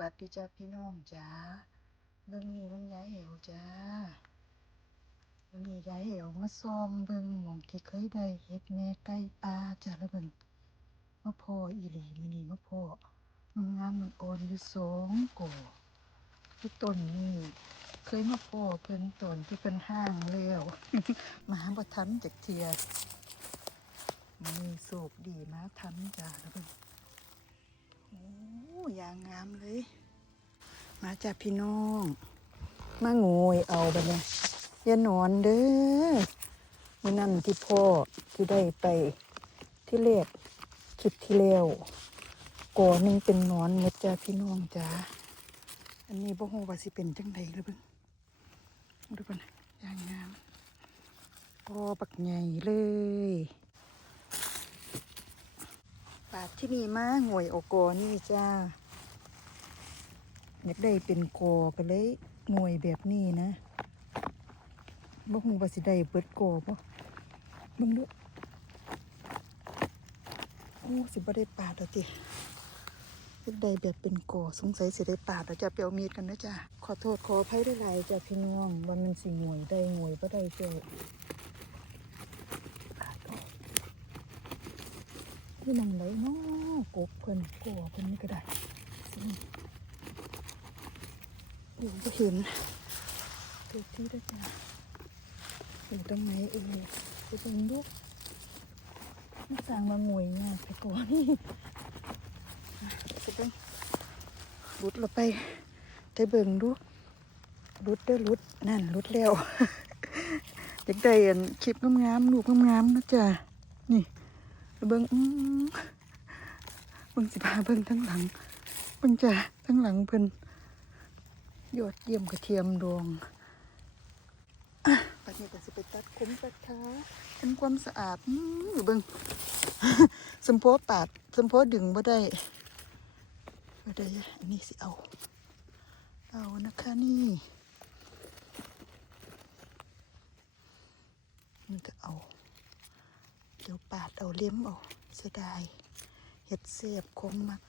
วัสดีจ้าพี่น้องจ้าเบิ่งนี่มันยายเหวจ้าเบิ่งนี่ยายเหวมาซ้อมเบิ่งหม่องที่เคยได้เฮ็ดแม่ไก่ปลาจ้าแล้วเบิ่งมาพ่ออีหลีมื้อนี้มาพ่อมันงามมันอ่อนอยู่สองก่อที่ต้นนี่เคยมาพ่อเพิ่นต้นที่เพิ่นห้างแล้วมาบ่ทันจักเทียมีโศกดีมาทันจ้าแล้วเบิ่ง โอ้ยางงามเลย มาจากพี่น้อง มาโงยเอาไปเนี่ยอย่านอนเด้อมื่อนั่นที่พ่อที่ได้ไปที่เลกคลิปที่แล้วก่อหนึ่งเป็นนอนหมดจ้าพี่น้องจ้าอันนี้บ่ฮู้ว่าสิเป็นจังไดเลยเบิ่งดูก่อนยางงามพอบักใหญ่เลย ปาดที่นี่มาหวยโอโกนี่จ้า อยากได้เป็นโกอไปเลยหวยแบบนี้นะบ่ฮู้ว่าสิได้เบิดโกบ่บิ่งดูโอ้สิบ่ได้ปาดเอาติอยากได้แบบเป็นโกสงสัยสิได้ปาดเอาจะไปเอามีดกันนะจ้าขอโทษขออภัยได้หลายจ้าพี่น้องว่ามันสิหวยได้หวยบ่ได้เจ้าดออก นี่นังเลยเนาะกบเพิ่นกอเพิ่นนี่ก็ได้อืมโอ้ก็เห็นตัวที่ได้จ้ะอยู่ตรงไหนเอ่ยไปตรงลูกมันสร้างมาหมวยงานไปก่อนนี่จะเป็นรุดเราไปไปเบิ่งดูรุดเด้อรุดนั่นรุดแล้วอยากได้อันคลิปงามๆลูกงามๆนะจ๊ะนี่ เบิ้งอื้อเบิ้งสิพาเบิ้งทั้งหลังเบิ้งจ้ะทั้งหลังเพิ่นยอดเยี่ยมกระเทียมดองปัดนี้ก็สิไปตัดขมตัดขาทำความสะอาดอื้อเบิ้งสมโพปาดสมโพดึงบ่ได้บ่ได้อันนี้สิเอา เอานะคะนี่มันก็เอา เดี๋ยวปาดเอาเลี้ยมเอาเสียดายเห็ดเสียบคงมัก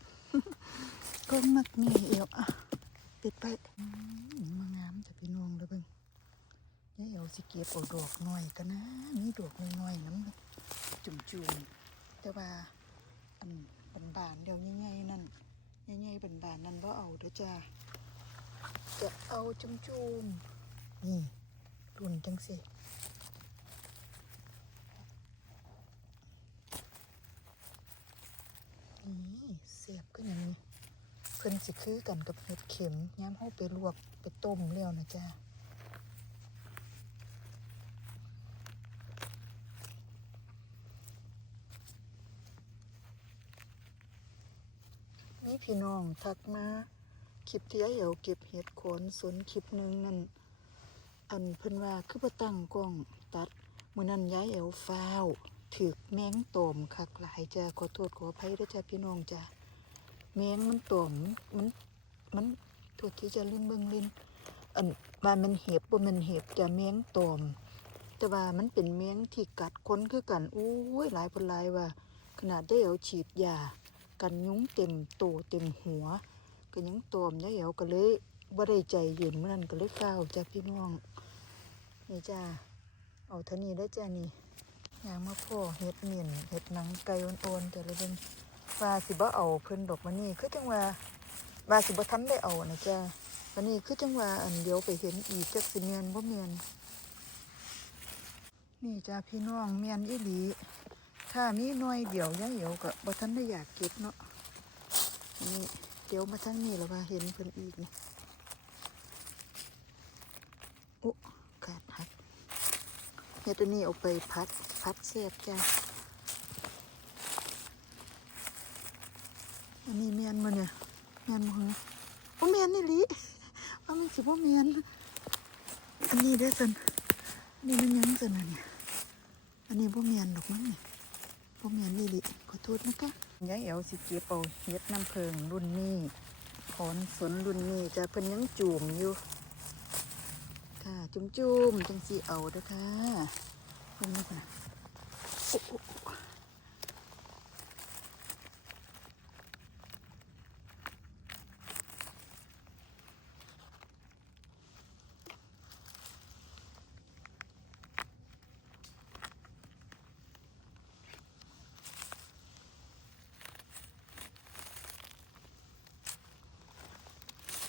คงมักมีเอวอะปิดไปมางามจะพี่น้องเลยเบิ่งยายเอวสิเก็บเอาดอกหน่อยกันนะมีดอกน้อยๆน้ำจุ่มๆแต่ว่าอันบันบานๆเดี๋ยวใหญ่ๆนั่นใหญ่ๆบันบานๆนั่นบ่เอาเด้อจ้าจะเอาจุ่มๆนี่รุ่นจังสิ นี่เสียบก็อย่างนี้ เพิ่นสิคือกันกับเห็ดเข็มย้ำเฮาไปลวกไปต้มแล้วนะจ๊ะนี่พี่น้องทักมาคลิปที่เหี่ยวเก็บเห็ดโขนสวนคลิปหนึ่งนั่นอันเพิ่นว่าคือบ่ตั้งกล้องตัดมือนั้นย้ายเอวฟาว ถึกแมงตอมคักหลายจ้ะขอโทษขออภัยด้วยจ้ะพี่น้องจ้ะแมงมันตอมมันมันโทษที่จะลิ้นเบิ่งลินอันว่ามันเห็บบ่แมันเห็บจะแมงตอมแต่ว่ามันเป็นแมงที่กัดคนคือกันอู้ยหลายพนหลายว่า ขนาดได้เอาฉีดยากันยุ้งเต็มโตเต็มหัว ก็ยังตอมยายเอวก็เลยบ่ได้ใจเย็นเมื่อนั้นก็เลยก้าวจ้ะพี่น้องนี่จ้าเอาเท่านี้ได้จ้านี่ ยางมาพ่อเฮ็ดเมียนเฮ็ดหนังไก่อ่อนๆแต่ละเดือนว่าสิบ่เอาเพิ่นดอกมันนี่คือจังว่าว่าสิบ่ทันได้เอานะจ้าวันนี้คือจังว่าอันเดียวไปเห็นอีกจักสิเมียนบ่เมียนนี่จ้าพี่น้องเมียนอีหลีถ้ามีหน่วยเดียวยายเอ๋วก็บ่ทันได้อยากเก็บเนาะนี่เดี๋ยวมาทั้งนี้แล้วว่าเห็นเพิ่นอีกนี่โอ้ขาดหัก เฮ็ดอันนี้เอาไปพัดพัดเสียบจ้าอันนี้เมียนมาเนี่ยเมียนมาเหรอโอ้เมียนนี่ลิว่ามันสิบ่เมียนอันนี้ได้สันนี่มันยังสันน่ะเนี่ยอันนี้บ่เมียนดอกมั้งนี่บ่เมียนนี่ลิขอโทษนะคะยายเอ๋วสิเก็บเอาเฮ็ดน้ำเพิงรุ่นนี้ถอนสนรุ่นนี้จะเพิ่นยังจูมอยู่ ค่ะ จุ่มจุ่มจังสีเอาด้วยค่ะลงมาก่อน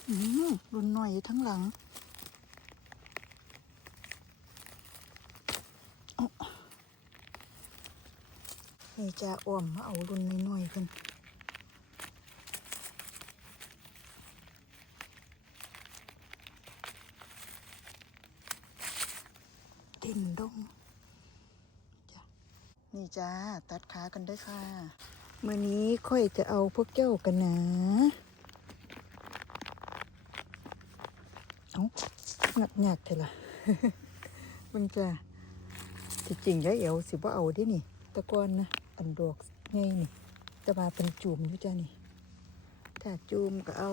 อืมรุนหน่อยทั้งหลัง นี่จะอ้อมมาเอารุนน้อยๆเพิ่นด่นดงจ้ะนี่จ้าตัดขากันด้วยค่ะเมื่อนี้ค่อยจะเอาพวกเจ้ากันนะเอางักงักเถอะล่ะมันจะจริงๆยายเอวสิว่าเอาเดินี่ตะกอนนะ อันดอกไงนี่จะมาเป็นจุ่มอยู่จ้านี่ ถ้าจุ่มก็เอา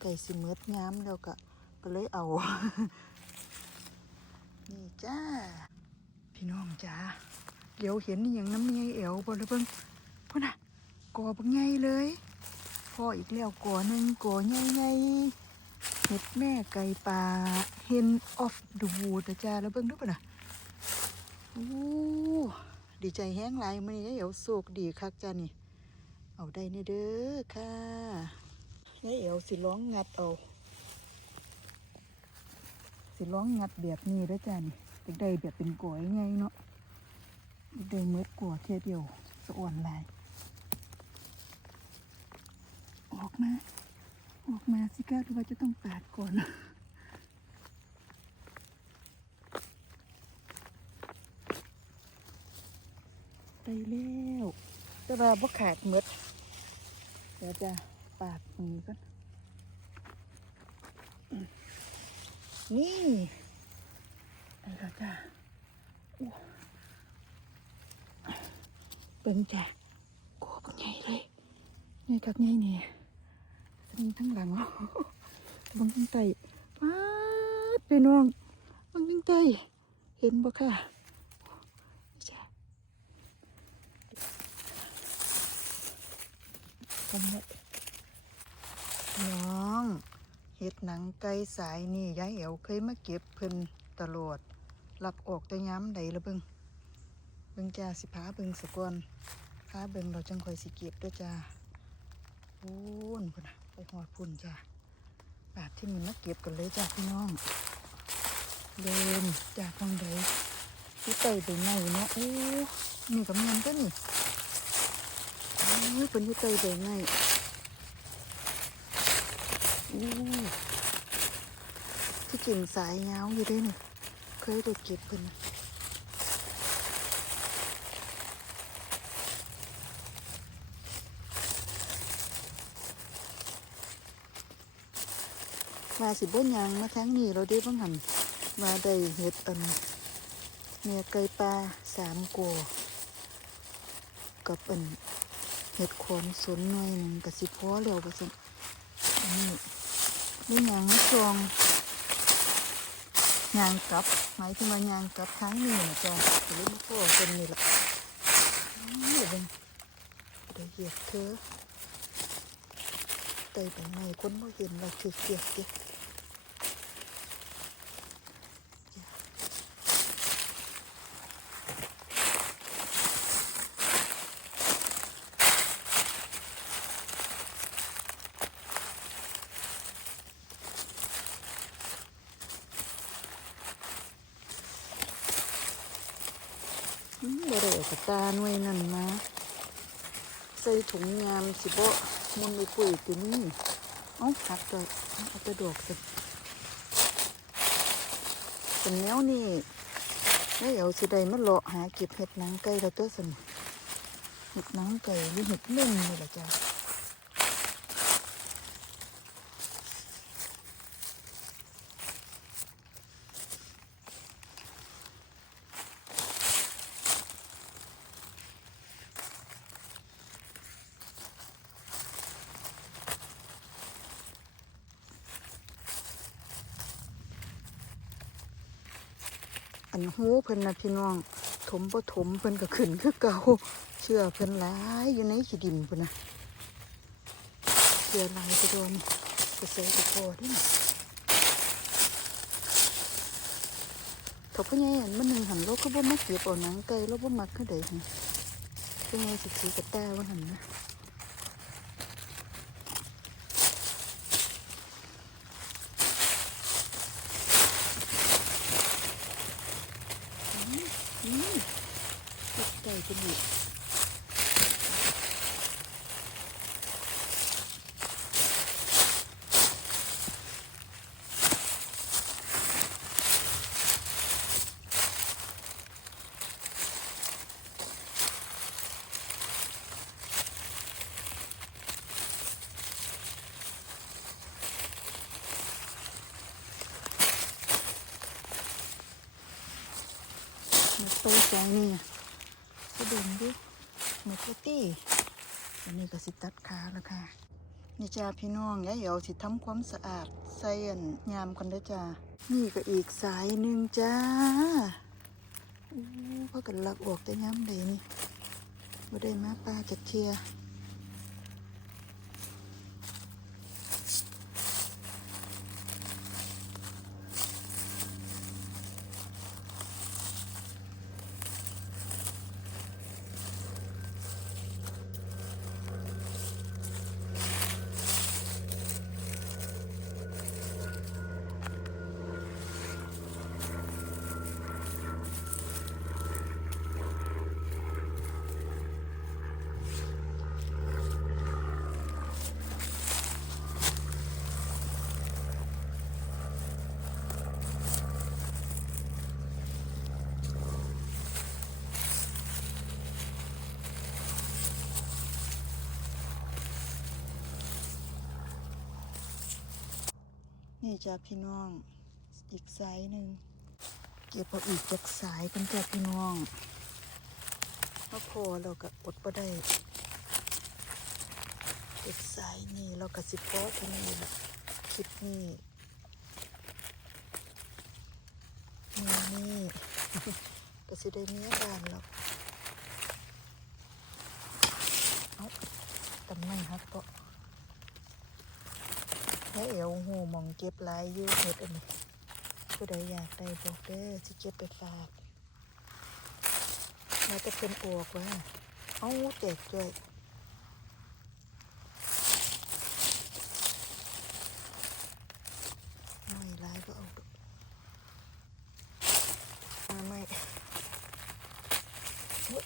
ไก่สิเมิดย้ำแล้วก็ก็เลยเอา นี่จ้า พี่น้องจ้าเดี๋ยวเห็นอย่างน้ำเมียเอวบ่ละเบิ่งพุ่นน่ะกอบักใหญ่เลยพ่ออีกแล้วกอหนึ่งกอใหญ่ใหญ่ๆ เห็ดแม่ไก่ป่าเฮนออฟดูวูดจ้าแล้วเบิ่งดูป่ะนะโอ้ดีใจแห้งหลมื้อนี้ยายเอ๋วโศกดีคักจ้านี่ เอาได้นี่เด้อค่ะยายเอ๋วสิร้องงัดเอาสิร้องงัดแบบนี้ด้อจ้านี่อยากได้แบบเป็นกอยไงเนาะอยากได้เมืดกว่าเทียเดียวสะอ่อนลายออกมา ออกมาสิก้าหรือว่าจะต้องปาดก่อนได้แล้วแต่ว่าบ่ขาดหมดเดี๋ยวจะปาดตรงนี้ก่อนนี่ได้แล้วจ้าอู้เป็นจ้ะกลัวเป็นไงเลยไงกับไงเนี่ย ทั้งทั้งหลังบางทั้งไตป้าดพี่น้องบางทั้งไตเห็นบ่ค่ะนี่จ้ะกันหมดน้องเห็ดหนังไก่สายนี่ยายเอ๋วเคยมาเก็บเพิ่นตลอดหลักออกแต่ย้ำใดละเบิงเบิงจ้าสิพาเบิงสะก่อนพาเบิงเราจังคอยสิเก็บด้วยจ้าพูนพุ่นนะ ไปหอดพุ่นจ้าบาดที่นี่มาเก็บกันเลยจ้าพี่น้องเดินจากทางใดที่ไต่ไปไหนเนาะโอ้นี่กับมันก็นี่โอ้เป็นที่ไต่ไปไหนโอ้ที่กิ่งสายยาอยู่ด้วยนี่เคยได้เก็บเพิ่น น่ะว่าสิบ่ยางมาทั้งนี้เราได้บ้างหันมาได้เห็ดอันเมียไก่ปลาสามกัวกับอันเห็ดขนสนหน่อยหนึ่งกับสิพอแล้วก็สิอันนี้ได้ยางมาซองยางกลับหมายถึงว่ายางกลับทั้งนี้นะจ๊ะหรือมาพ่อเป็นนี่ละนี่เบิ่งได้เหยียดเธอไต่ไปไหนคนบ่เห็นว่าเกียดเกียดเกียด อื มบ่ได้เอากระตาหน่วยนั่นมาใส่ถุงยามสิบะมันไปปุ๋ยตัวนี้เอ้าหักก็เอาไปดอกสิเป็นแนวนี่ไม่เอาสิใด้มาเลาะหาเก็บเห็ดหนังไก่แล้วเต้อสนเห็ดหนังไก่หรือเห็ดเม่นนี่แหละจ้ะ อันหูเพิ่นนะพี่น้องถมบ่ถมเพิ่นก็ขึ้นคือเก่าเชื่อเพิ่นหลายอยู่ในขี้ดินพุ่นนะเชื่อหลายไปโดนก็ใส่ตะพอเด้วยถ้าพ่อใหญ่อันมันหนึ่งหันเราก็บ่มาเก็บเอาหนังไก่เราบ่มักคือใดหั่นเป็นไงสิสีกระแตว่าหันนะอืมอืม ตกใจจมูกมาโตแสงนี่ ระดุมดิหมดตี้อันนี้ก็สิตัดขาแล้วค่ะนี่จ้าพี่น้องยายเอ๋วสิทำความสะอาดใส่อันยามกันด้จ้านี่ก็อีกสายหนึ่งจ้าอู้พากันลักออกแต่ย้ำเลยนี่บ่ได้มาปลาจักเทีย นี่จ้าพี่น้อง อีกสายหนึ่งเก็บเอาอีกจากสายกันจ้าพี่น้องเพราพอเราก็อดบ่ได้อีกสายนี่เราก็สิโป๊ที่นี่ละคลิปนี้มือนี่ก็สิได้เมียบานหรอกเอาตำไม่ฮักก็ แล้วเอวหูมองเก็บลายยู่เฮ็ดอันนี้ผู้ใดอยากได้บอกเด้อสิเก็บไปฝากแล้วจะเป็นอวกว่าเอาแตกด้วยไม่หลายก็เอาดอกมาไม่เฮ้ย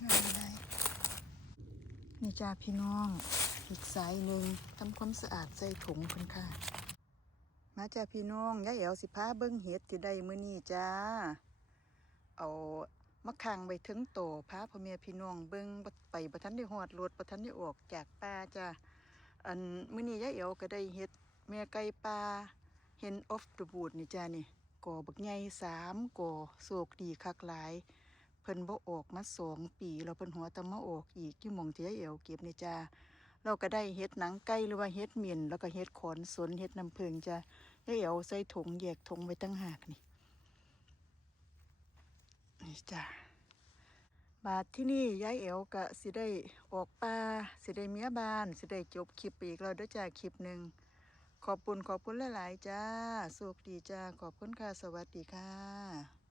ไม่หลายนี่ จ้าพี่น้อง อีกสายหนึ่งทำความสะอาดใส่ถุงเพิ่นค่ะ มาจ้าพี่น้องยายแอ๋วสิพาเบิ้งเห็ดที่ได้มื้อนี้จ้า เอามะขังไปถึงโตพาพ่อแม่พี่น้องเบิ้งไปบ่ทันได้ฮอดรถบ่ทันได้ออกจากป่าจ้าอันมื้อนี้ยายแอ๋วก็ได้เห็ดแม่ไก่ป่าเห็นออฟเดอะบูดนี่จ้านี่ก่อบักใหญ่สามก่อโศกดีคักหลาย เพิ่นบ่ออกมาสองปีแล้วเพิ่นหัวตะมาออกอีกอยู่หม่องที่ยายแอวเก็บนี่จ้าเราก็ได้เฮ็ดหนังไก่หรือว่าเฮ็ดเมียนแล้วก็เฮ็ดขอนสนเฮ็ดน้ำผึ้งจ้ะได้เอาใส่ถุงแยกถุงไว้ตั้งหากนี่นี่จ้ะบาทที่นี่ยายเอวก็สิได้ออกป่าสิได้เมียบ้านสิได้จบคลิปปอีกแล้วเด้วยจ้าคลิปหนึ่งขอบคุณขอบคุณหลาย ๆ จ้าสุขดีจ้าขอบคุณค่ะ สวัสดีค่ะ